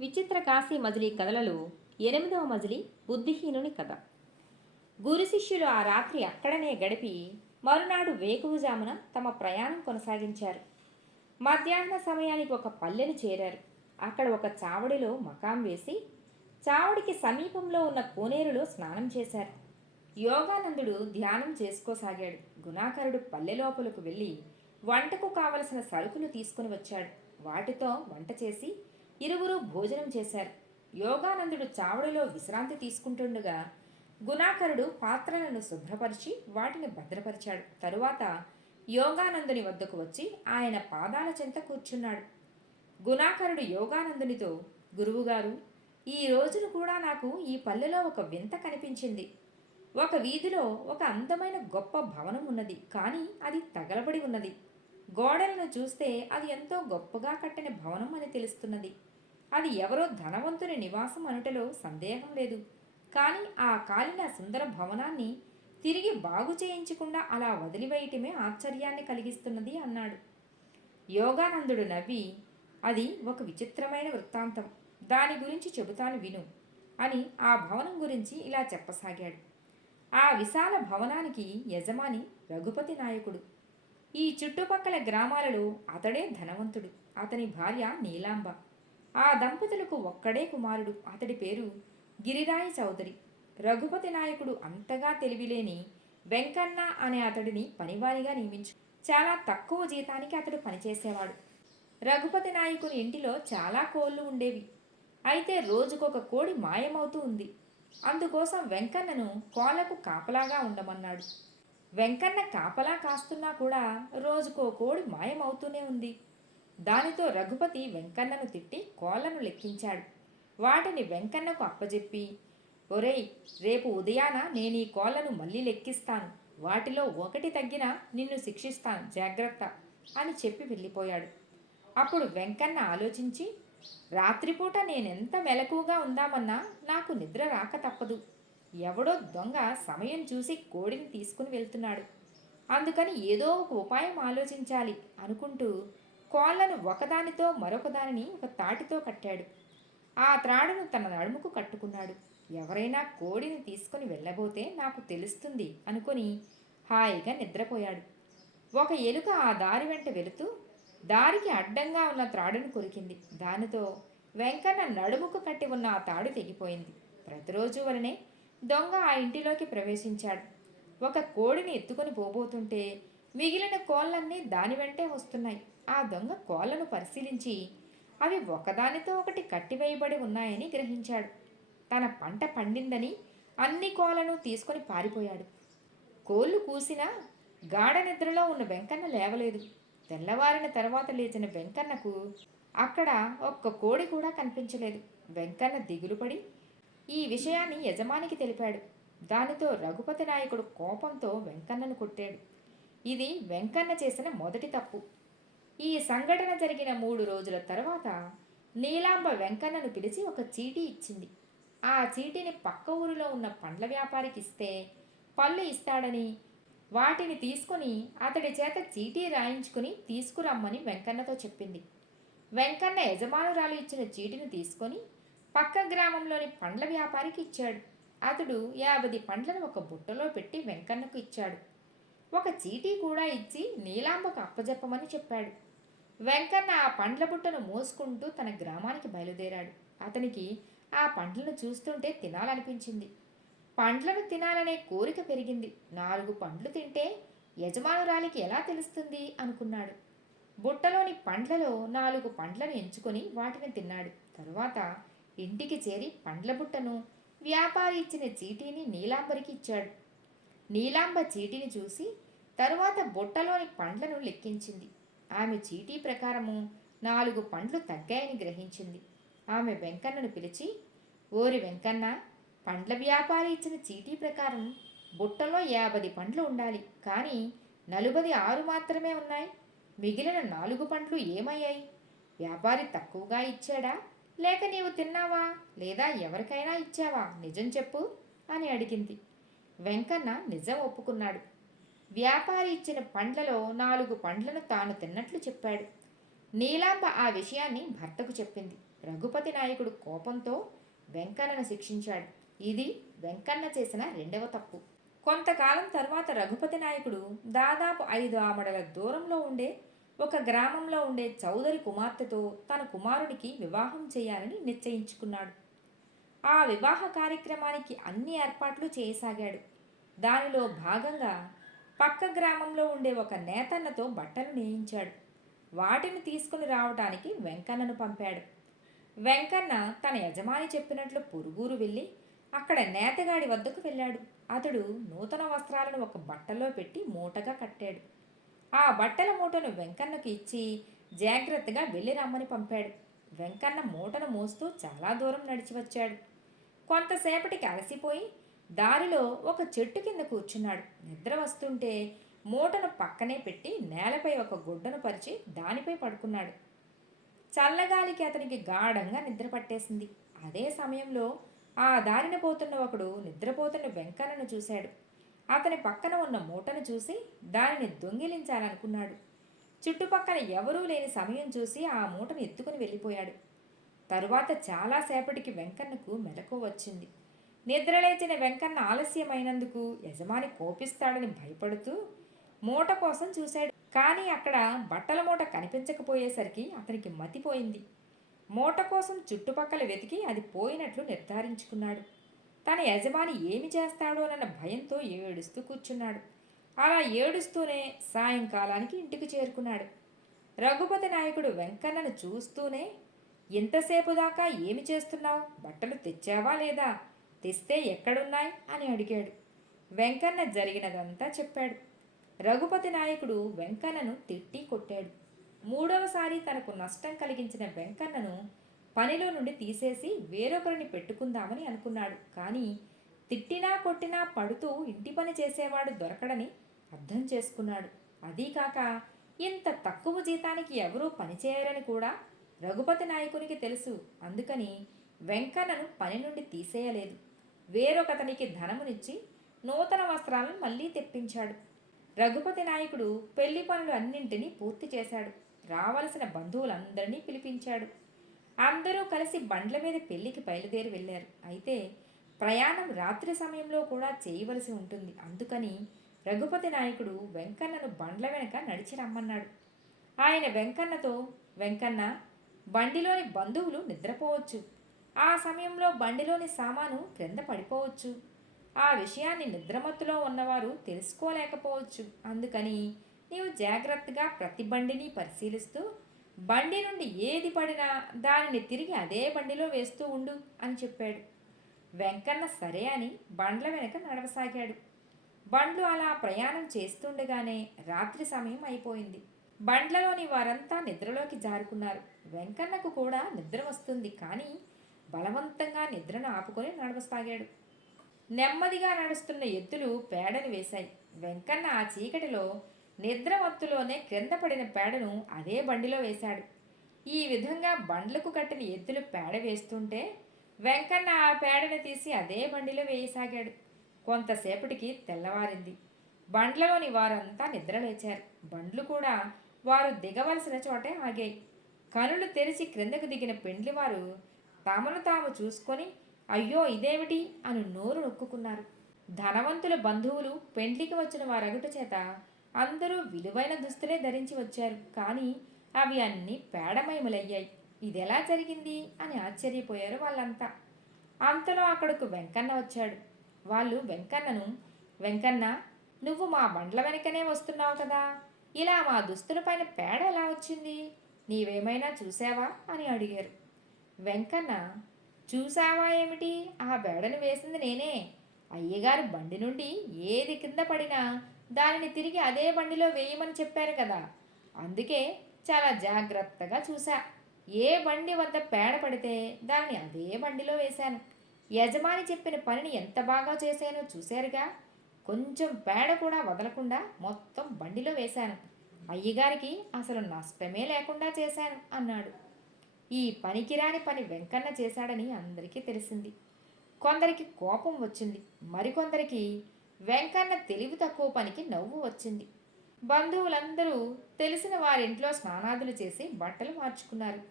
విచిత్ర కాశీ మజిలీ కథలలో ఎనిమిదవ మజిలీ బుద్ధిహీనుని కథ. గురు శిష్యులు ఆ రాత్రి అక్కడనే గడిపి మరునాడు వేకువజామున తమ ప్రయాణం కొనసాగించారు. మధ్యాహ్న సమయానికి ఒక పల్లెని చేరారు. అక్కడ ఒక చావడిలో మకాం వేసి చావడికి సమీపంలో ఉన్న కోనేరులో స్నానం చేశారు. యోగానందుడు ధ్యానం చేసుకోసాగాడు. గుణాకరుడు పల్లె లోపలకు వెళ్ళి వంటకు కావలసిన సరుకులు తీసుకుని వచ్చాడు. వాటితో వంట చేసి ఇరువురు భోజనం చేశారు. యోగానందుడు చావడిలో విశ్రాంతి తీసుకుంటుండగా గుణాకరుడు పాత్రలను శుభ్రపరిచి వాటిని భద్రపరిచాడు. తరువాత యోగానందుని వద్దకు వచ్చి ఆయన పాదాల చెంత కూర్చున్నాడు. గుణాకరుడు యోగానందునితో గురువుగారు ఈ రోజును కూడా నాకు ఈ పల్లెలో ఒక వింత కనిపించింది. ఒక వీధిలో ఒక అందమైన గొప్ప భవనం ఉన్నది కానీ అది తగలబడి ఉన్నది. గోడలను చూస్తే అది ఎంతో గొప్పగా కట్టిన భవనం అని తెలుస్తున్నది. అది ఎవరో ధనవంతుని నివాసం అనుటలో సందేహం లేదు. కానీ ఆ కాలిన సుందర భవనాన్ని తిరిగి బాగు చేయించకుండా అలా వదిలివేయటమే ఆశ్చర్యాన్ని కలిగిస్తున్నది అన్నాడు. యోగానందుడు నవ్వి అది ఒక విచిత్రమైన వృత్తాంతం. దాని గురించి చెబుతాను విను అని ఆ భవనం గురించి ఇలా చెప్పసాగాడు. ఆ విశాల భవనానికి యజమాని రఘుపతి నాయకుడు. ఈ చుట్టుపక్కల గ్రామాలలో అతడే ధనవంతుడు. అతని భార్య నీలాంబ. ఆ దంపతులకు ఒక్కడే కుమారుడు. అతడి పేరు గిరిరాయ చౌదరి. రఘుపతి నాయకుడు అంతగా తెలివిలేని వెంకన్న అనే అతడిని పనివారిగా నియమించు. చాలా తక్కువ జీతానికి అతడు పనిచేసేవాడు. రఘుపతి నాయకుని ఇంటిలో చాలా కోళ్ళు ఉండేవి. అయితే రోజుకొక కోడి మాయమవుతూ ఉంది. అందుకోసం వెంకన్నను కోళ్ళకు కాపలాగా ఉండమన్నాడు. వెంకన్న కాపలా కాస్తున్నా కూడా రోజుకో కోడి మాయమవుతూనే ఉంది. దానితో రఘుపతి వెంకన్నను తిట్టి కోళ్ళను లెక్కించాడు. వాటిని వెంకన్నకు అప్పజెప్పి ఒరేయ్ రేపు ఉదయాన నేను ఈ కోళ్ళను మళ్ళీ లెక్కిస్తాను. వాటిలో ఒకటి తగ్గినా నిన్ను శిక్షిస్తాను. జాగ్రత్త అని చెప్పి వెళ్ళిపోయాడు. అప్పుడు వెంకన్న ఆలోచించి రాత్రిపూట నేనెంత మెలకువగా ఉందామన్నా నాకు నిద్ర రాక తప్పదు. ఎవడో దొంగ సమయం చూసి కోడిని తీసుకుని వెళ్తున్నాడు. అందుకని ఏదో ఒక ఉపాయం ఆలోచించాలి అనుకుంటూ కోళ్ళను ఒకదానితో మరొకదానిని ఒక తాటితో కట్టాడు. ఆ త్రాడును తన నడుముకు కట్టుకున్నాడు. ఎవరైనా కోడిని తీసుకుని వెళ్ళబోతే నాకు తెలుస్తుంది అనుకొని హాయిగా నిద్రపోయాడు. ఒక ఎలుక ఆ దారి వెంట వెళుతూ దారికి అడ్డంగా ఉన్న త్రాడును కొరికింది. దానితో వెంకన్న నడుముకు కట్టి ఉన్న ఆ తాడు తెగిపోయింది. ప్రతిరోజు వలనే దొంగ ఆ ఇంటిలోకి ప్రవేశించాడు. ఒక కోడిని ఎత్తుకొని పోబోతుంటే మిగిలిన కోళ్ళన్నీ దాని వెంటే వస్తున్నాయి. ఆ దొంగ కోళ్ళను పరిశీలించి అవి ఒకదానితో ఒకటి కట్టివేయబడి ఉన్నాయని గ్రహించాడు. తన పంట పండిందని అన్ని కోళ్ళను తీసుకొని పారిపోయాడు. కోళ్ళు కూసినా గాఢ నిద్రలో ఉన్న వెంకన్న లేవలేదు. తెల్లవారిన తర్వాత లేచిన వెంకన్నకు అక్కడ ఒక్క కోడి కూడా కనిపించలేదు. వెంకన్న దిగులుపడి ఈ విషయాన్ని యజమానికి తెలిపాడు. దానితో రఘుపతి నాయకుడు కోపంతో వెంకన్నను కొట్టాడు. ఇది వెంకన్న చేసిన మొదటి తప్పు. ఈ సంఘటన జరిగిన మూడు రోజుల తర్వాత నీలాంబ వెంకన్నను పిలిచి ఒక చీటీ ఇచ్చింది. ఆ చీటీని పక్క ఊరిలో ఉన్న పండ్ల వ్యాపారికి ఇస్తే పళ్ళు ఇస్తాడని వాటిని తీసుకుని అతడి చేత చీటీ రాయించుకుని తీసుకురమ్మని వెంకన్నతో చెప్పింది. వెంకన్న యజమానురాలు ఇచ్చిన చీటిని తీసుకొని పక్క గ్రామంలోని పండ్ల వ్యాపారికి ఇచ్చాడు. అతడు యాభై పండ్లను ఒక బుట్టలో పెట్టి వెంకన్నకు ఇచ్చాడు. ఒక చీటీ కూడా ఇచ్చి నీలాంబకు అప్పజెప్పమని చెప్పాడు. వెంకన్న ఆ పండ్ల బుట్టను మోసుకుంటూ తన గ్రామానికి బయలుదేరాడు. అతనికి ఆ పండ్లను చూస్తుంటే తినాలనిపించింది. పండ్లను తినాలనే కోరిక పెరిగింది. నాలుగు పండ్లు తింటే యజమానురాలికి ఎలా తెలుస్తుంది? అనుకున్నాడు. బుట్టలోని పండ్లలో నాలుగు పండ్లను ఎంచుకొని వాటిని తిన్నాడు. తరువాత ఇంటికి చేరి పండ్ల బుట్టను వ్యాపారి ఇచ్చిన చీటీని నీలాంబరికి ఇచ్చాడు. నీలాంబ చీటీని చూసి తరువాత బుట్టలోని పండ్లను లెక్కించింది. ఆమె చీటీ ప్రకారము నాలుగు పండ్లు తగ్గాయని గ్రహించింది. ఆమె వెంకన్నను పిలిచి ఓరి వెంకన్న పండ్ల వ్యాపారి ఇచ్చిన చీటీ ప్రకారం బుట్టలో యాభై పండ్లు ఉండాలి. కానీ నలుబది ఆరు మాత్రమే ఉన్నాయి. మిగిలిన నాలుగు పండ్లు ఏమయ్యాయి? వ్యాపారి తక్కువగా ఇచ్చాడా? లేక నీవు తిన్నావా? లేదా ఎవరికైనా ఇచ్చావా? నిజం చెప్పు అని అడిగింది. వెంకన్న నిజం ఒప్పుకున్నాడు. వ్యాపారి ఇచ్చిన పండ్లలో నాలుగు పండ్లను తాను తిన్నట్లు చెప్పాడు. నీలాంబ ఆ విషయాన్ని భర్తకు చెప్పింది. రఘుపతి నాయకుడు కోపంతో వెంకన్నను శిక్షించాడు. ఇది వెంకన్న చేసిన రెండవ తప్పు. కొంతకాలం తర్వాత రఘుపతి నాయకుడు దాదాపు ఐదు ఆమడల దూరంలో ఉండే ఒక గ్రామంలో ఉండే చౌదరి కుమార్తెతో తన కుమారుడికి వివాహం చేయాలని నిశ్చయించుకున్నాడు. ఆ వివాహ కార్యక్రమానికి అన్ని ఏర్పాట్లు చేయసాగాడు. దానిలో భాగంగా పక్క గ్రామంలో ఉండే ఒక నేతన్నతో బట్టలు నేయించాడు. వాటిని తీసుకుని రావటానికి వెంకన్నను పంపాడు. వెంకన్న తన యజమాని చెప్పినట్లు పొరుగురు వెళ్ళి అక్కడ నేతగాడి వద్దకు వెళ్ళాడు. అతడు నూతన వస్త్రాలను ఒక బట్టలో పెట్టి మూటగా కట్టాడు. ఆ బట్టల మూటను వెంకన్నకు ఇచ్చి జాగ్రత్తగా వెళ్ళి రమ్మని పంపాడు. వెంకన్న మూటను మోస్తూ చాలా దూరం నడిచి వచ్చాడు. కొంతసేపటికి అలసిపోయి దారిలో ఒక చెట్టు కింద కూర్చున్నాడు. నిద్ర వస్తుంటే మూటను పక్కనే పెట్టి నేలపై ఒక గుడ్డను పరిచి దానిపై పడుకున్నాడు. చల్లగాలికి అతనికి గాఢంగా నిద్ర పట్టేసింది. అదే సమయంలో ఆ దారిన పోతున్న ఒకడు నిద్రపోతున్న వెంకన్నను చూశాడు. అతని పక్కన ఉన్న మూటను చూసి దానిని దొంగిలించాలనుకున్నాడు. చుట్టుపక్కల ఎవరూ లేని సమయం చూసి ఆ మూటను ఎత్తుకుని వెళ్ళిపోయాడు. తరువాత చాలాసేపటికి వెంకన్నకు మెలకు వచ్చింది. నిద్రలేచిన వెంకన్న ఆలస్యమైనందుకు యజమాని కోపిస్తాడని భయపడుతూ మూట కోసం చూశాడు. కానీ అక్కడ బట్టల మూట కనిపించకపోయేసరికి అతనికి మతిపోయింది. మూట కోసం చుట్టుపక్కల వెతికి అది పోయినట్లు నిర్ధారించుకున్నాడు. తన యజమాని ఏమి చేస్తాడోనన్న భయంతో ఏడుస్తూ కూర్చున్నాడు. అలా ఏడుస్తూనే సాయంకాలానికి ఇంటికి చేరుకున్నాడు. రఘుపతి నాయకుడు వెంకన్నను చూస్తూనే ఇంతసేపు దాకా ఏమి చేస్తున్నావు? బట్టలు తెచ్చావా లేదా? తెస్తే ఎక్కడున్నాయి అని అడిగాడు. వెంకన్న జరిగినదంతా చెప్పాడు. రఘుపతి నాయకుడు వెంకన్నను తిట్టి కొట్టాడు. మూడవసారి తనకు నష్టం కలిగించిన వెంకన్నను పనిలో నుండి తీసేసి వేరొకరిని పెట్టుకుందామని అనుకున్నాడు. కానీ తిట్టినా కొట్టినా పడుతూ ఇంటి పని చేసేవాడు దొరకడని అర్థం చేసుకున్నాడు. అదీ కాక ఇంత తక్కువ జీతానికి ఎవరూ పనిచేయరని కూడా రఘుపతి నాయకునికి తెలుసు. అందుకని వెంకన్నను పని నుండి తీసేయలేదు. వేరొకతనికి ధనమునిచ్చి నూతన వస్త్రాలను మళ్ళీ తెప్పించాడు. రఘుపతి నాయకుడు పెళ్ళి పనులు అన్నింటినీ పూర్తి చేశాడు. రావలసిన బంధువులందరినీ పిలిపించాడు. అందరూ కలిసి బండ్ల మీద పెళ్ళికి బయలుదేరి వెళ్ళారు. అయితే ప్రయాణం రాత్రి సమయంలో కూడా చేయవలసి ఉంటుంది. అందుకని రఘుపతి నాయకుడు వెంకన్నను బండ్ల వెనక నడిచి రమ్మన్నాడు. ఆయన వెంకన్నతో వెంకన్న బండిలోని బంధువులు నిద్రపోవచ్చు. ఆ సమయంలో బండిలోని సామాను క్రింద పడిపోవచ్చు. ఆ విషయాన్ని నిద్రమత్తులో ఉన్నవారు తెలుసుకోలేకపోవచ్చు. అందుకని నీవు జాగ్రత్తగా ప్రతి బండిని పరిశీలిస్తూ బండి నుండి ఏది పడినా దానిని తిరిగి అదే బండిలో వేస్తూ ఉండు అని చెప్పాడు. వెంకన్న సరే అని బండ్ల వెనక నడవసాగాడు. బండ్లు అలా ప్రయాణం చేస్తుండగానే రాత్రి సమయం అయిపోయింది. బండ్లలోని వారంతా నిద్రలోకి జారుకున్నారు. వెంకన్నకు కూడా నిద్ర వస్తుంది. కానీ బలవంతంగా నిద్రను ఆపుకొని నడవసాగాడు. నెమ్మదిగా నడుస్తున్న ఎద్దులు పేడని వేశాయి. వెంకన్న ఆ చీకటిలో నిద్రమత్తులోనే క్రింద పడిన పేడను అదే బండిలో వేశాడు. ఈ విధంగా బండ్లకు కట్టిన ఎద్దులు పేడ వేస్తుంటే వెంకన్న ఆ పేడను తీసి అదే బండిలో వేయసాగాడు. కొంతసేపటికి తెల్లవారింది. బండ్లలోని వారంతా నిద్రలేచారు బండ్లు కూడా వారు దిగవలసిన చోటే ఆగాయి. కనులు తెరిచి క్రిందకు దిగిన పెండ్లివారు తమను తాము చూసుకొని అయ్యో ఇదేమిటి అని నోరు నొక్కుకున్నారు. ధనవంతుల బంధువులు పెండ్లికి వచ్చిన వారగుట చేత అందరూ విలువైన దుస్తులే ధరించి వచ్చారు. కానీ అవి అన్నీ పేడమయములయ్యాయి. ఇదెలా జరిగింది అని ఆశ్చర్యపోయారు వాళ్ళంతా. అంతలో అక్కడకు వెంకన్న వచ్చాడు. వాళ్ళు వెంకన్నను వెంకన్న నువ్వు మా బండ్ల వెనకనే వస్తున్నావు కదా. ఇలా మా దుస్తులపైన పేడ ఎలా వచ్చింది? నీవేమైనా చూసావా? అని అడిగారు. వెంకన్న చూసావా ఏమిటి? ఆ బేడను వేసింది నేనే. అయ్యగారు బండి నుండి ఏది కింద పడినా దానిని తిరిగి అదే బండిలో వేయమని చెప్పారు కదా. అందుకే చాలా జాగ్రత్తగా చూసా ఏ బండి వద్ద పేడ పడితే దాన్ని అదే బండిలో వేశాను. యజమాని చెప్పిన పనిని ఎంత బాగా చేశానో చూశారుగా. కొంచెం పేడ కూడా వదలకుండా మొత్తం బండిలో వేశాను. అయ్యగారికి అసలు నష్టమే లేకుండా చేశాను అన్నాడు. ఈ పనికిరాని పని వెంకన్న చేశాడని అందరికీ తెలిసింది. కొందరికి కోపం వచ్చింది. మరికొందరికి వెంకన్న తెలివి తక్కువ పనికి నవ్వు వచ్చింది. బంధువులందరూ తెలిసిన వారింట్లో స్నానాదులు చేసి బట్టలు మార్చుకున్నారు.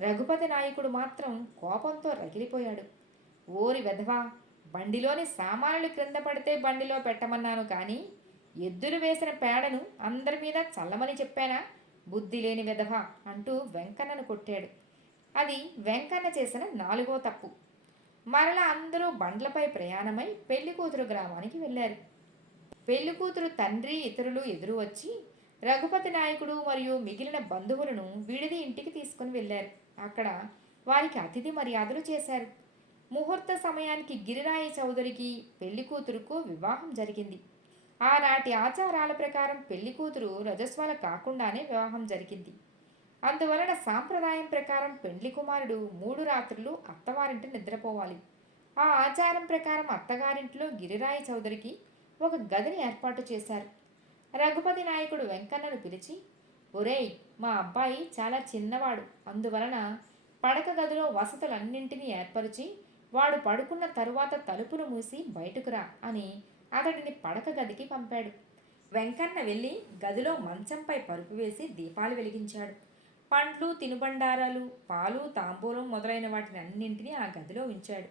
రఘుపతి నాయకుడు మాత్రం కోపంతో రగిలిపోయాడు. ఓరి వెధవా బండిలోని సామానులు క్రింద పడితే బండిలో పెట్టమన్నాను కానీ ఎద్దులు వేసిన పేడను అందరి మీద చల్లమని చెప్పానా? బుద్ధి లేని వెధవా అంటూ వెంకన్నను కొట్టాడు. అది వెంకన్న చేసిన నాలుగో తప్పు. మరలా అందరూ బండ్లపై ప్రయాణమై పెళ్ళి కూతురు గ్రామానికి వెళ్ళారు. పెళ్ళి కూతురు తండ్రి ఇతరులు ఎదురు వచ్చి రఘుపతి నాయకుడు మరియు మిగిలిన బంధువులను విడిది ఇంటికి తీసుకుని వెళ్ళారు. అక్కడ వారికి అతిథి మర్యాదలు చేశారు. ముహూర్త సమయానికి గిరిరాయి చౌదరికి పెళ్ళి కూతురుకు వివాహం జరిగింది. ఆనాటి ఆచారాల ప్రకారం పెళ్ళి కూతురు రజస్వాల కాకుండానే వివాహం జరిగింది. అందువలన సాంప్రదాయం ప్రకారం పెండ్లి కుమారుడు మూడు రాత్రులు అత్తవారింటి నిద్రపోవాలి. ఆ ఆచారం ప్రకారం అత్తగారింట్లో గిరిరాయి చౌదరికి ఒక గదిని ఏర్పాటు చేశారు. రఘుపతి నాయకుడు వెంకన్నను పిలిచి ఒరేయ్ మా అబ్బాయి చాలా చిన్నవాడు. అందువలన పడక గదిలో వసతులన్నింటినీ ఏర్పరిచి వాడు పడుకున్న తరువాత తలుపులు మూసి బయటకురా అని అతడిని పడక గదికి పంపాడు. వెంకన్న వెళ్ళి గదిలో మంచంపై పరుపు వేసి దీపాలు వెలిగించాడు. పండ్లు తినుబండారాలు పాలు తాంబూలం మొదలైన వాటిని అన్నింటినీ ఆ గదిలో ఉంచాడు.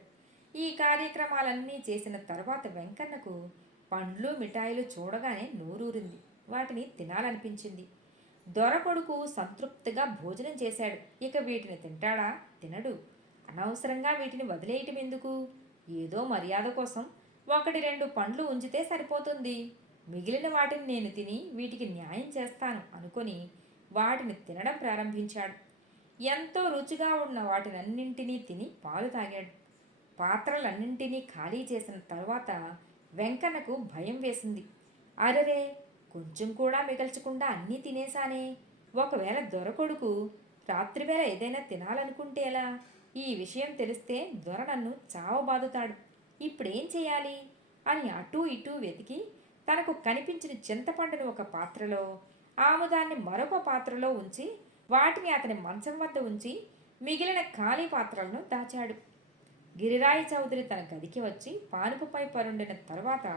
ఈ కార్యక్రమాలన్నీ చేసిన తర్వాత వెంకన్నకు పండ్లు మిఠాయిలు చూడగానే నోరూరింది. వాటిని తినాలనిపించింది. దొరకొడుకు సంతృప్తిగా భోజనం చేశాడు. ఇక వీటిని తింటాడా? తినడు. అనవసరంగా వీటిని వదిలేయటం ఎందుకు? ఏదో మర్యాద కోసం ఒకటి రెండు పండ్లు ఉంచితే సరిపోతుంది. మిగిలిన వాటిని నేను తిని వీటికి న్యాయం చేస్తాను అనుకొని వాటిని తినడం ప్రారంభించాడు. ఎంతో రుచిగా ఉన్న వాటినన్నింటినీ తిని పాలు తాగాడు. పాత్రలన్నింటినీ ఖాళీ చేసిన తర్వాత వెంకన్నకు భయం వేసింది. అరరే! కొంచెం కూడా మిగల్చకుండా అన్నీ తినేశానే. ఒకవేళ దొరకొడుకు రాత్రివేళ ఏదైనా తినాలనుకుంటే ఎలా? ఈ విషయం తెలిస్తే దొర నన్ను చావబాదుతాడు. ఇప్పుడేం చేయాలి? అని అటూ ఇటూ వెతికి తనకు కనిపించిన చింతపండును ఒక పాత్రలో ఆముదాన్ని మరొక పాత్రలో ఉంచి వాటిని అతని మంచం వద్ద ఉంచి మిగిలిన ఖాళీ పాత్రలను దాచాడు. గిరిరాయి చౌదరి తన గదికి వచ్చి పానుపుపై పరుండిన తర్వాత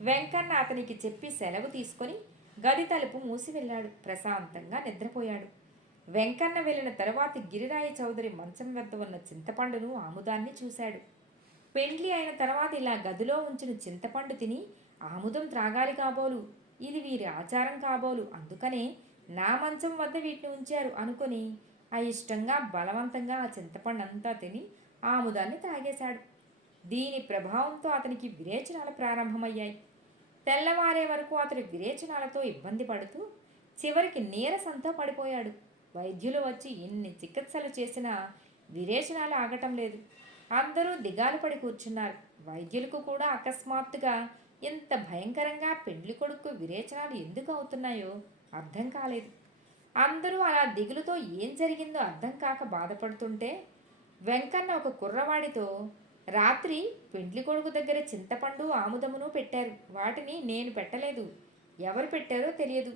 వెంకన్న అతనికి చెప్పి సెలవు తీసుకొని గది తలుపు మూసి వెళ్ళాడు. ప్రశాంతంగా నిద్రపోయాడు. వెంకన్న వెళ్ళిన తర్వాత గిరిరాయి చౌదరి మంచం వద్ద ఉన్న చింతపండును ఆముదాన్ని చూశాడు. పెండ్లి అయిన తర్వాత ఇలా గదిలో ఉంచిన చింతపండు తిని ఆముదం త్రాగాలి కాబోలు. ఇది వీరి ఆచారం కాబోలు. అందుకనే నా మంచం వద్ద వీటిని ఉంచారు అనుకొని అయిష్టంగా బలవంతంగా ఆ చింతపండు అంతా తిని ఆముదాన్ని తాగేశాడు. దీని ప్రభావంతో అతనికి విరేచనాలు ప్రారంభమయ్యాయి. తెల్లవారే వరకు అతడు విరేచనాలతో ఇబ్బంది పడుతూ చివరికి నీరసంతో పడిపోయాడు. వైద్యులు వచ్చి ఎన్ని చికిత్సలు చేసినా విరేచనాలు ఆగటం లేదు. అందరూ దిగాలు పడి కూర్చున్నారు. వైద్యులకు కూడా అకస్మాత్తుగా ఇంత భయంకరంగా పెండ్లి కొడుకు విరేచనాలు ఎందుకు అవుతున్నాయో అర్థం కాలేదు. అందరూ అలా దిగులుతో ఏం జరిగిందో అర్థం కాక బాధపడుతుంటే వెంకన్న ఒక కుర్రవాడితో రాత్రి పెండ్లి కొడుకు దగ్గర చింతపండు ఆముదమును పెట్టారు. వాటిని నేను పెట్టలేదు. ఎవరు పెట్టారో తెలియదు.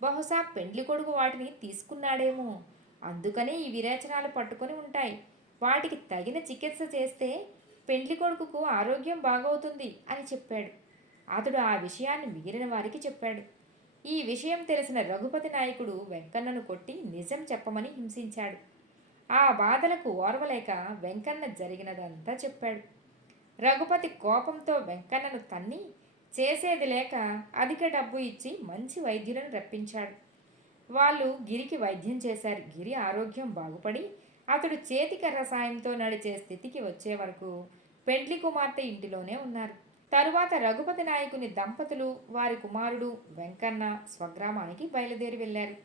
బహుశా పెండ్లి కొడుకు వాటిని తీసుకున్నాడేమో. అందుకనే ఈ విరేచనాలు పట్టుకొని ఉంటాయి. వాటికి తగిన చికిత్స చేస్తే పెండ్లి కొడుకుకు ఆరోగ్యం బాగవుతుంది అని చెప్పాడు. అతడు ఆ విషయాన్ని మిగిలిన వారికి చెప్పాడు. ఈ విషయం తెలిసిన రఘుపతి నాయకుడు వెంకన్నను కొట్టి నిజం చెప్పమని హింసించాడు. ఆ బాధలకు ఓర్వలేక వెంకన్న జరిగినదంతా చెప్పాడు. రఘుపతి కోపంతో వెంకన్నను తన్ని చేసేది లేక అధిక డబ్బు ఇచ్చి మంచి వైద్యులను రప్పించాడు. వాళ్ళు గిరికి వైద్యం చేశారు. గిరి ఆరోగ్యం బాగుపడి అతడు చేతికర్ర సాయంతో నడిచే స్థితికి వచ్చే వరకు పెండ్లి కుమార్తె ఇంటిలోనే ఉన్నారు. తరువాత రఘుపతి నాయకుని దంపతులు వారి కుమారుడు వెంకన్న స్వగ్రామానికి బయలుదేరి వెళ్ళారు.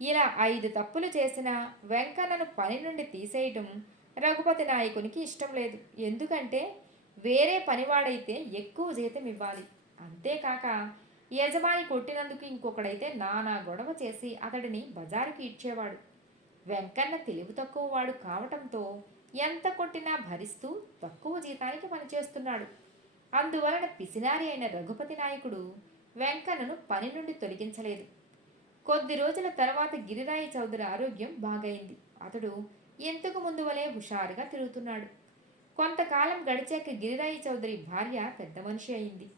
ఇలా ఐదు తప్పులు చేసిన వెంకన్నను పని నుండి తీసేయటం రఘుపతి నాయకునికి ఇష్టం లేదు. ఎందుకంటే వేరే పనివాడైతే ఎక్కువ జీతం ఇవ్వాలి. అంతేకాక యజమాని కొట్టినందుకు ఇంకొకడైతే నానా గొడవ చేసి అతడిని బజారుకి ఇచ్చేవాడు. వెంకన్న తెలివి తక్కువ వాడు కావటంతో ఎంత కొట్టినా భరిస్తూ తక్కువ జీతానికి పనిచేస్తున్నాడు. అందువలన పిసినారి అయిన రఘుపతి నాయకుడు వెంకన్నను పని నుండి తొలగించలేదు. కొద్ది రోజుల తర్వాత గిరిరాయి చౌదరి ఆరోగ్యం బాగైంది. అతడు ఎంతకు ముందు వలె హుషారుగా తిరుగుతున్నాడు. కొంతకాలం గడిచాక గిరిరాయి చౌదరి భార్య పెద్ద మనిషి అయింది.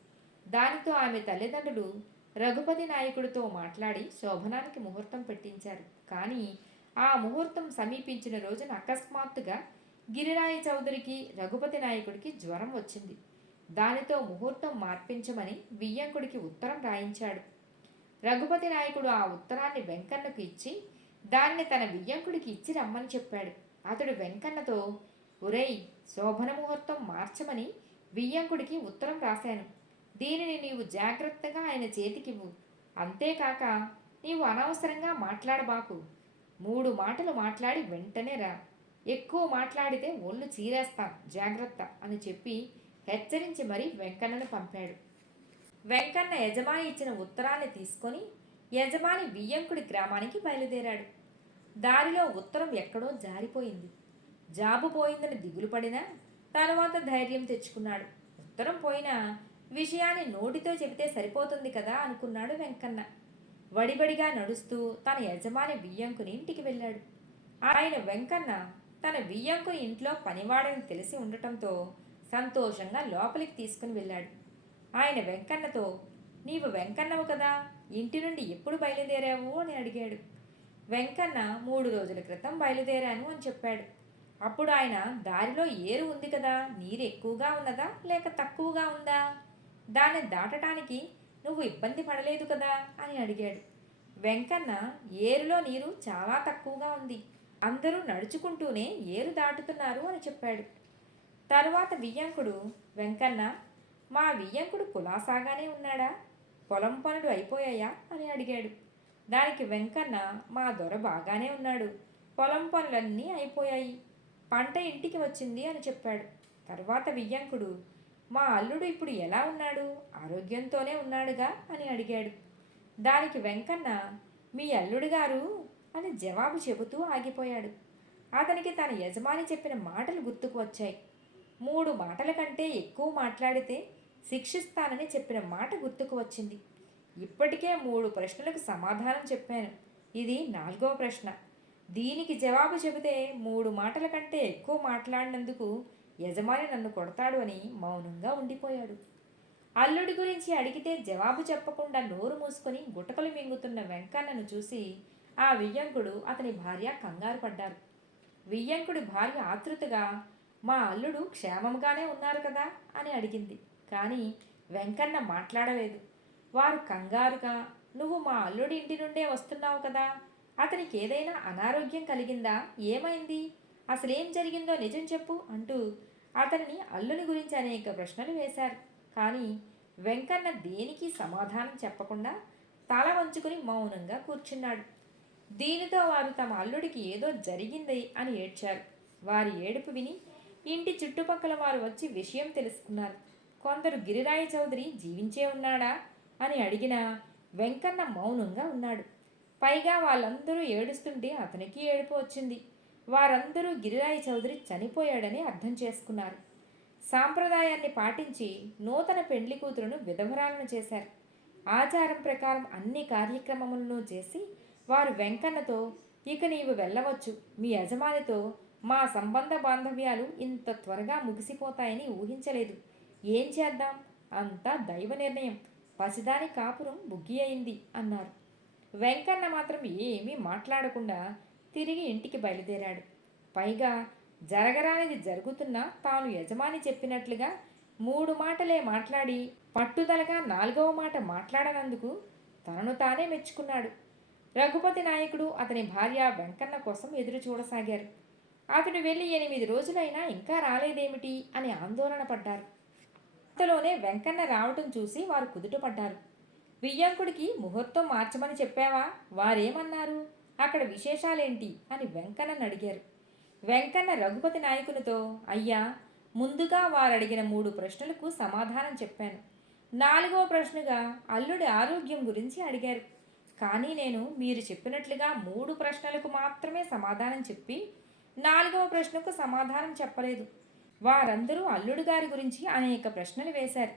దానితో ఆమె తల్లిదండ్రులు రఘుపతి నాయకుడితో మాట్లాడి శోభనానికి ముహూర్తం పెట్టించారు. కానీ ఆ ముహూర్తం సమీపించిన రోజున అకస్మాత్తుగా గిరిరాయి చౌదరికి రఘుపతి నాయకుడికి జ్వరం వచ్చింది. దానితో ముహూర్తం మార్పించమని వియ్యంకుడికి ఉత్తరం రాయించాడు. రఘుపతి నాయకుడు ఆ ఉత్తరాన్ని వెంకన్నకు ఇచ్చి దాన్ని తన వియ్యంకుడికి ఇచ్చి రమ్మని చెప్పాడు. అతడు వెంకన్నతో ఒరేయ్ శోభన ముహూర్తం మార్చమని వియ్యంకుడికి ఉత్తరం రాశాను. దీనిని నీవు జాగ్రత్తగా ఆయన చేతికివ్వు. అంతేకాక నీవు అనవసరంగా మాట్లాడబాకు. మూడు మాటలు మాట్లాడి వెంటనే రా. ఎక్కువ మాట్లాడితే ఒళ్ళు చీరేస్తాం. జాగ్రత్త అని చెప్పి హెచ్చరించి మరీ వెంకన్నను పంపాడు. వెంకన్న యజమాని ఇచ్చిన ఉత్తరాన్ని తీసుకొని యజమాని బియ్యంకుడి గ్రామానికి బయలుదేరాడు. దారిలో ఉత్తరం ఎక్కడో జారిపోయింది. జాబు పోయిందని దిగులు పడినా తర్వాత ధైర్యం తెచ్చుకున్నాడు. ఉత్తరం పోయినా విషయాన్ని నోటితో చెబితే సరిపోతుంది కదా అనుకున్నాడు వెంకన్న. వడిబడిగా నడుస్తూ తన యజమాని బియ్యంకుని ఇంటికి వెళ్ళాడు. ఆయన వెంకన్న తన బియ్యంకుని ఇంట్లో పనివాడని తెలిసి ఉండటంతో సంతోషంగా లోపలికి తీసుకుని వెళ్ళాడు. ఆయన వెంకన్నతో నీవు వెంకన్నవు కదా ఇంటి నుండి ఎప్పుడు బయలుదేరావు? అని అడిగాడు. వెంకన్న మూడు రోజుల క్రితం బయలుదేరాను అని చెప్పాడు. అప్పుడు ఆయన దారిలో ఏరు ఉంది కదా నీరు ఎక్కువగా ఉన్నదా లేక తక్కువగా ఉందా? దాన్ని దాటటానికి నువ్వు ఇబ్బంది పడలేదు కదా? అని అడిగాడు. వెంకన్న ఏరులో నీరు చాలా తక్కువగా ఉంది. అందరూ నడుచుకుంటూనే ఏరు దాటుతున్నారు అని చెప్పాడు. తరువాత వియ్యంకుడు వెంకన్న మా వియ్యంకుడు కులాసాగానే ఉన్నాడా? పొలం పనులు అయిపోయాయా? అని అడిగాడు. దానికి వెంకన్న మా దొర బాగానే ఉన్నాడు. పొలం పనులన్నీ అయిపోయాయి. పంట ఇంటికి వచ్చింది అని చెప్పాడు. తర్వాత వియ్యంకుడు మా అల్లుడు ఇప్పుడు ఎలా ఉన్నాడు? ఆరోగ్యంతోనే ఉన్నాడుగా? అని అడిగాడు. దానికి వెంకన్న మీ అల్లుడు గారు? అని జవాబు చెబుతూ ఆగిపోయాడు. అతనికి తన యజమాని చెప్పిన మాటలు గుర్తుకు వచ్చాయి. మూడు మాటల కంటే ఎక్కువ మాట్లాడితే శిక్షిస్తానని చెప్పిన మాట గుర్తుకు వచ్చింది. ఇప్పటికే మూడు ప్రశ్నలకు సమాధానం చెప్పాను. ఇది నాలుగవ ప్రశ్న. దీనికి జవాబు చెబితే మూడు మాటల కంటే ఎక్కువ మాట్లాడినందుకు యజమాని నన్ను కొడతాడు అని మౌనంగా ఉండిపోయాడు. అల్లుడి గురించి అడిగితే జవాబు చెప్పకుండా నోరు మూసుకొని గుటకలు మింగుతున్న వెంకన్నను చూసి ఆ వియ్యంకుడు అతని భార్య కంగారు పడ్డారు. వియ్యంకుడి భార్య ఆతృతగా మా అల్లుడు క్షేమంగానే ఉన్నారు కదా అని అడిగింది. కానీ వెంకన్న మాట్లాడలేదు. వారు కంగారుగా నువ్వు మా అల్లుడి ఇంటి నుండే వస్తున్నావు కదా అతనికి ఏదైనా అనారోగ్యం కలిగిందా? ఏమైంది? అసలేం జరిగిందో నిజం చెప్పు అంటూ అతనిని అల్లుని గురించి అనేక ప్రశ్నలు వేశారు. కానీ వెంకన్న దేనికి సమాధానం చెప్పకుండా తల వంచుకుని మౌనంగా కూర్చున్నాడు. దీనితో వారు తమ అల్లుడికి ఏదో జరిగింది అని ఏడ్చారు. వారి ఏడుపు విని ఇంటి చుట్టుపక్కల వారు వచ్చి విషయం తెలుసుకున్నారు. కొందరు గిరిరాయ చౌదరి జీవించే ఉన్నాడా? అని అడిగినా వెంకన్న మౌనంగా ఉన్నాడు. పైగా వాళ్ళందరూ ఏడుస్తుంటే అతనికి ఏడుపు వచ్చింది. వారందరూ గిరిరాయ చౌదరి చనిపోయాడని అర్థం చేసుకున్నారు. సాంప్రదాయాన్ని పాటించి నూతన పెండ్లి కూతురును విధవరాలను చేశారు. ఆచారం ప్రకారం అన్ని కార్యక్రమములను చేసి వారు వెంకన్నతో ఇక నీవు వెళ్ళవచ్చు. మీ యజమానితో మా సంబంధ బాంధవ్యాలు ఇంత త్వరగా ముగిసిపోతాయని ఊహించలేదు. ఏం చేద్దాం? అంతా దైవ నిర్ణయం. పసిదాని కాపురం బుగ్గి అయింది అన్నారు. వెంకన్న మాత్రం ఏమీ మాట్లాడకుండా తిరిగి ఇంటికి బయలుదేరాడు. పైగా జరగరానిది జరుగుతున్నా తాను యజమాని చెప్పినట్లుగా మూడు మాటలే మాట్లాడి పట్టుదలగా నాలుగవ మాట మాట్లాడనందుకు తనను తానే మెచ్చుకున్నాడు. రఘుపతి నాయకుడు అతని భార్య వెంకన్న కోసం ఎదురు చూడసాగారు అతడు వెళ్ళి ఎనిమిది రోజులైనా ఇంకా రాలేదేమిటి అని ఆందోళన పడ్డారు. అంతలోనే వెంకన్న రావటం చూసి వారు కుదుటపడ్డారు. వియ్యంకుడికి ముహూర్తం మార్చమని చెప్పావా? వారేమన్నారు? అక్కడ విశేషాలేంటి? అని వెంకన్నను అడిగారు. వెంకన్న రఘుపతి నాయకునితో అయ్యా ముందుగా వారడిగిన మూడు ప్రశ్నలకు సమాధానం చెప్పాను. నాలుగవ ప్రశ్నగా అల్లుడి ఆరోగ్యం గురించి అడిగారు. కానీ నేను మీరు చెప్పినట్లుగా మూడు ప్రశ్నలకు మాత్రమే సమాధానం చెప్పి నాలుగవ ప్రశ్నకు సమాధానం చెప్పలేదు. వారందరూ అల్లుడు గారి గురించి అనేక ప్రశ్నలు వేశారు.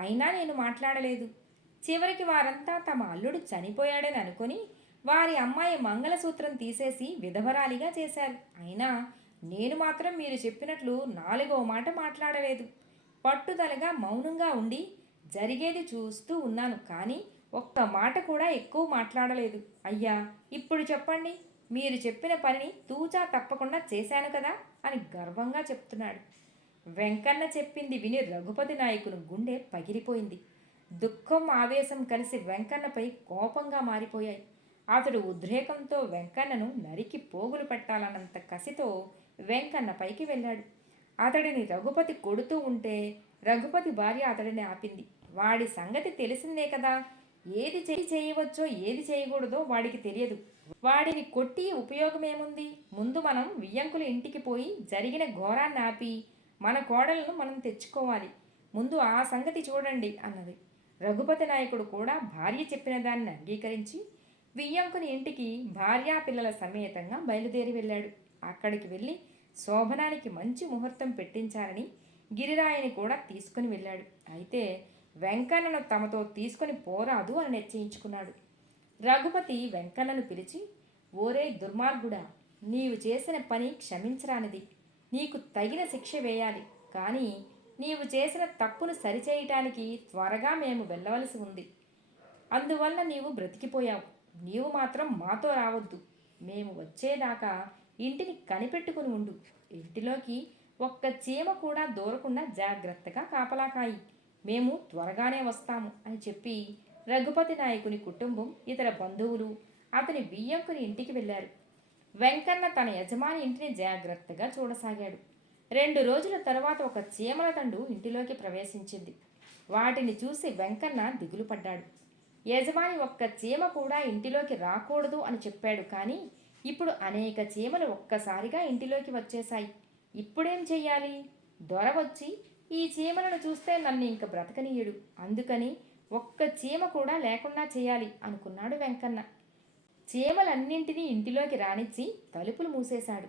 అయినా నేను మాట్లాడలేదు. చివరికి వారంతా తమ అల్లుడు చనిపోయాడని అనుకుని వారి అమ్మాయి మంగళసూత్రం తీసేసి విధవరాలిగా చేశారు. అయినా నేను మాత్రం మీరు చెప్పినట్లు నాలుగవ మాట మాట్లాడలేదు. పట్టుదలగా మౌనంగా ఉండి జరిగేది చూస్తూ ఉన్నాను కానీ ఒక్క మాట కూడా ఎక్కువ మాట్లాడలేదు. అయ్యా ఇప్పుడు చెప్పండి. మీరు చెప్పిన పనిని తూచా తప్పకుండా చేశాను కదా అని గర్వంగా చెప్తున్నాడు. వెంకన్న చెప్పింది విని రఘుపతి నాయకుని గుండె పగిలిపోయింది. దుఃఖం ఆవేశం కలిసి వెంకన్నపై కోపంగా మారిపోయాయి. అతడు ఉద్రేకంతో వెంకన్నను నరికి పోగులు పెట్టాలన్నంత కసితో వెంకన్న పైకి వెళ్ళాడు. అతడిని రఘుపతి కొడుతూ ఉంటే రఘుపతి భార్య అతడిని ఆపింది. వాడి సంగతి తెలిసిందే కదా. ఏది చేయి చేయవచ్చో ఏది చేయకూడదో వాడికి తెలియదు. వాడిని కొట్టి ఉపయోగమేముంది? ముందు మనం వియ్యంకుల ఇంటికి పోయి జరిగిన ఘోరాన్ని ఆపి మన కోడలను మనం తెచ్చుకోవాలి. ముందు ఆ సంగతి చూడండి అన్నది. రఘుపతి నాయకుడు కూడా భార్య చెప్పిన దాన్ని అంగీకరించి వియ్యంకుని ఇంటికి భార్యా పిల్లల సమేతంగా బయలుదేరి వెళ్ళాడు. అక్కడికి వెళ్ళి శోభనానికి మంచి ముహూర్తం పెట్టించాలని గిరిరాయిని కూడా తీసుకుని వెళ్ళాడు. అయితే వెంకన్నను తమతో తీసుకొని పోరాదు అని నిశ్చయించుకున్నాడు. రఘుపతి వెంకన్నను పిలిచి ఓరే దుర్మార్గుడా నీవు చేసిన పని క్షమించరానిది. నీకు తగిన శిక్ష వేయాలి. కానీ నీవు చేసిన తప్పును సరిచేయటానికి త్వరగా మేము వెళ్ళవలసి ఉంది. అందువల్ల నీవు బ్రతికిపోయావు. నీవు మాత్రం మాతో రావద్దు. మేము వచ్చేదాకా ఇంటిని కనిపెట్టుకుని ఉండు. ఇంటిలోకి ఒక్క చీమ కూడా దూరకుండా జాగ్రత్తగా కాపలాకాయి మేము త్వరగానే వస్తాము అని చెప్పి రఘుపతి నాయకుని కుటుంబం ఇతర బంధువులు అతని బియ్యంకుని ఇంటికి వెళ్ళారు. వెంకన్న తన యజమాని ఇంటిని జాగ్రత్తగా చూడసాగాడు. రెండు రోజుల తర్వాత ఒక చీమల తండు ఇంటిలోకి ప్రవేశించింది. వాటిని చూసి వెంకన్న దిగులు పడ్డాడు. యజమాని ఒక్క చీమ కూడా ఇంటిలోకి రాకూడదు అని చెప్పాడు కానీ ఇప్పుడు అనేక చీమలు ఒక్కసారిగా ఇంటిలోకి వచ్చేశాయి. ఇప్పుడేం చెయ్యాలి? దొర వచ్చి ఈ చీమలను చూస్తే నన్ను ఇంక బ్రతకనీయడు. అందుకని ఒక్క చీమ కూడా లేకుండా చేయాలి అనుకున్నాడు వెంకన్న. చీమలన్నింటినీ ఇంటిలోకి రానిచ్చి తలుపులు మూసేశాడు.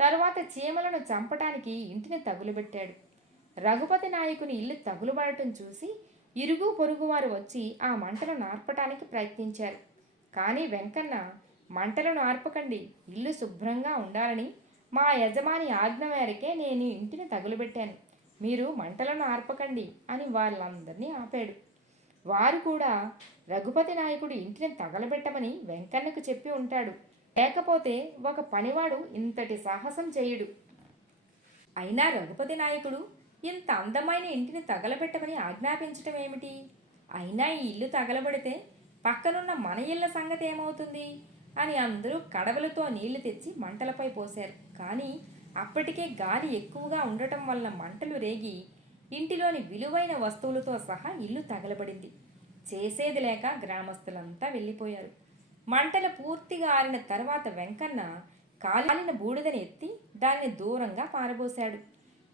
తరువాత చీమలను చంపటానికి ఇంటిని తగులుబెట్టాడు. రఘుపతి నాయకుని ఇల్లు తగులుబడటం చూసి ఇరుగు పొరుగువారు వచ్చి ఆ మంటలను ఆర్పటానికి ప్రయత్నించారు. కానీ వెంకన్న మంటలను ఆర్పకండి ఇల్లు శుభ్రంగా ఉండాలని మా యజమాని ఆజ్ఞ మేరకే నేను ఇంటిని తగులుబెట్టాను. మీరు మంటలను ఆర్పకండి అని వాళ్ళందరినీ ఆపాడు. వారు కూడా రఘుపతి నాయకుడు ఇంటిని తగలబెట్టమని వెంకన్నకు చెప్పి ఉంటాడు. లేకపోతే ఒక పనివాడు ఇంతటి సాహసం చేయుడు. అయినా రఘుపతి నాయకుడు ఇంత అందమైన ఇంటిని తగలబెట్టమని ఆజ్ఞాపించటం ఏమిటి? అయినా ఈ ఇల్లు తగలబడితే పక్కనున్న మన ఇళ్ళ సంగతి ఏమవుతుంది? అని అందరూ కడవలతో నీళ్ళు తెచ్చి మంటలపై పోశారు. కానీ అప్పటికే గాలి ఎక్కువగా ఉండటం వలన మంటలు రేగి ఇంటిలోని విలువైన వస్తువులతో సహా ఇల్లు తగలబడింది. చేసేది లేక గ్రామస్తులంతా వెళ్ళిపోయారు. మంటలు పూర్తిగా ఆరిన తర్వాత వెంకన్న కాలిన బూడిదని ఎత్తి దానిని దూరంగా పారబోశాడు.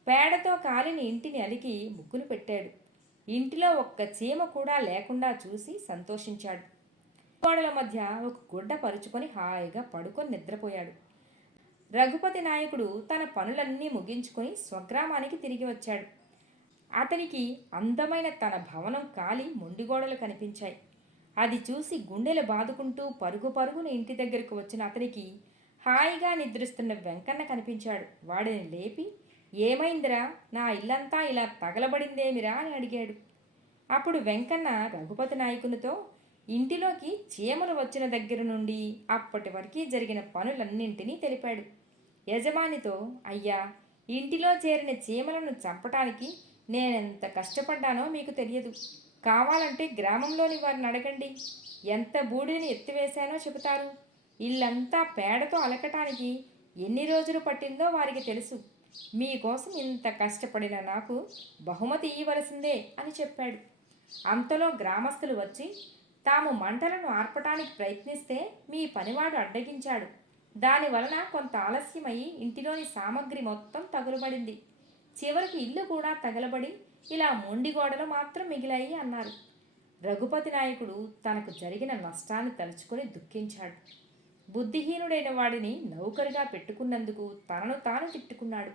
పేడతో కాలిన ఇంటిని అలికి ముగ్గులు పెట్టాడు. ఇంటిలో ఒక్క చీమ కూడా లేకుండా చూసి సంతోషించాడు. గోడల మధ్య ఒక గుడ్డ పరుచుకొని హాయిగా పడుకొని నిద్రపోయాడు. రఘుపతి నాయకుడు తన పనులన్నీ ముగించుకొని స్వగ్రామానికి తిరిగి వచ్చాడు. అతనికి అందమైన తన భవనం కాలి మొండిగోడలు కనిపించాయి. అది చూసి గుండెలు బాదుకుంటూ పరుగు పరుగున ఇంటి దగ్గరకు వచ్చిన అతనికి హాయిగా నిద్రిస్తున్న వెంకన్న కనిపించాడు. వాడిని లేపి ఏమైందిరా? నా ఇల్లంతా ఇలా తగలబడిందేమిరా? అని అడిగాడు. అప్పుడు వెంకన్న రఘుపతి నాయకునితో ఇంటిలోకి చీమలు వచ్చిన దగ్గర నుండి అప్పటి వరకు జరిగిన పనులన్నింటినీ తెలిపాడు. యజమానితో అయ్యా ఇంటిలో చేరిన చీమలను చంపటానికి నేనెంత కష్టపడ్డానో మీకు తెలియదు. కావాలంటే గ్రామంలోని వారిని అడగండి. ఎంత బూడిని ఎత్తివేశానో చెబుతారు. ఇల్లంతా పేడతో అలకటానికి ఎన్ని రోజులు పట్టిందో వారికి తెలుసు. మీకోసం ఇంత కష్టపడిన నాకు బహుమతి ఇవ్వవలసిందే అని చెప్పాడు. అంతలో గ్రామస్తులు వచ్చి తాము మంటలను ఆర్పటానికి ప్రయత్నిస్తే మీ పనివాడు అడ్డగించాడు. దాని వలన కొంత ఆలస్యమై ఇంటిలోని సామగ్రి మొత్తం తగులబడింది. చివరికి ఇల్లు కూడా తగలబడి ఇలా మొండి గోడలు మాత్రం మిగిలాయి అన్నారు. రఘుపతి నాయకుడు తనకు జరిగిన నష్టాన్ని తలుచుకొని దుఃఖించాడు. బుద్ధిహీనుడైన వాడిని నౌకరుగా పెట్టుకున్నందుకు తనను తాను తిట్టుకున్నాడు.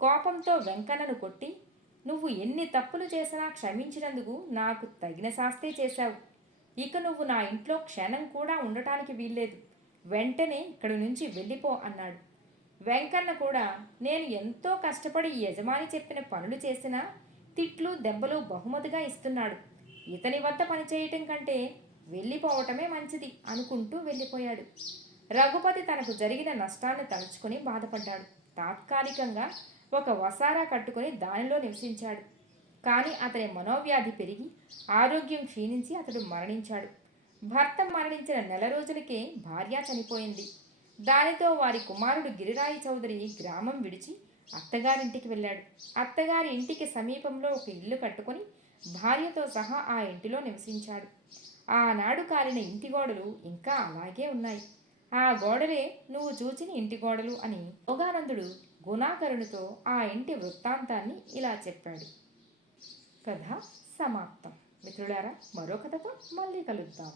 కోపంతో వెంకన్నను కొట్టి నువ్వు ఎన్ని తప్పులు చేసినా క్షమించినందుకు నాకు తగిన శాస్తే చేశావు. ఇక నువ్వు నా ఇంట్లో క్షణం కూడా ఉండటానికి వీల్లేదు. వెంటనే ఇక్కడి నుంచి వెళ్ళిపో అన్నాడు. వెంకన్న కూడా నేను ఎంతో కష్టపడి యజమాని చెప్పిన పనులు చేసినా తిట్లు దెబ్బలు బహుమతిగా ఇస్తున్నాడు. ఇతని వద్ద పనిచేయటం కంటే వెళ్ళిపోవటమే మంచిది అనుకుంటూ వెళ్ళిపోయాడు. రఘుపతి తనకు జరిగిన నష్టాన్ని తలుచుకొని బాధపడ్డాడు. తాత్కాలికంగా ఒక వసారా కట్టుకొని దానిలో నివసించాడు. కానీ అతని మనోవ్యాధి పెరిగి ఆరోగ్యం క్షీణించి అతడు మరణించాడు. భర్త మరణించిన నెల రోజులకే భార్య చనిపోయింది. దానితో వారి కుమారుడు గిరిరాయి చౌదరి గ్రామం విడిచి అత్తగారింటికి వెళ్ళాడు. అత్తగారి ఇంటికి సమీపంలో ఒక ఇల్లు కట్టుకొని భార్యతో సహా ఆ ఇంటిలో నివసించాడు. ఆనాడు కాలిన ఇంటి గోడలు ఇంకా అలాగే ఉన్నాయి. ఆ గోడలే నువ్వు చూచిన ఇంటి గోడలు అని యోగానందుడు గుణాకరునితో ఆ ఇంటి వృత్తాంతాన్ని ఇలా చెప్పాడు. కథ సమాప్తం. మిత్రులారా మరో కథతో మళ్ళీ కలుద్దాం.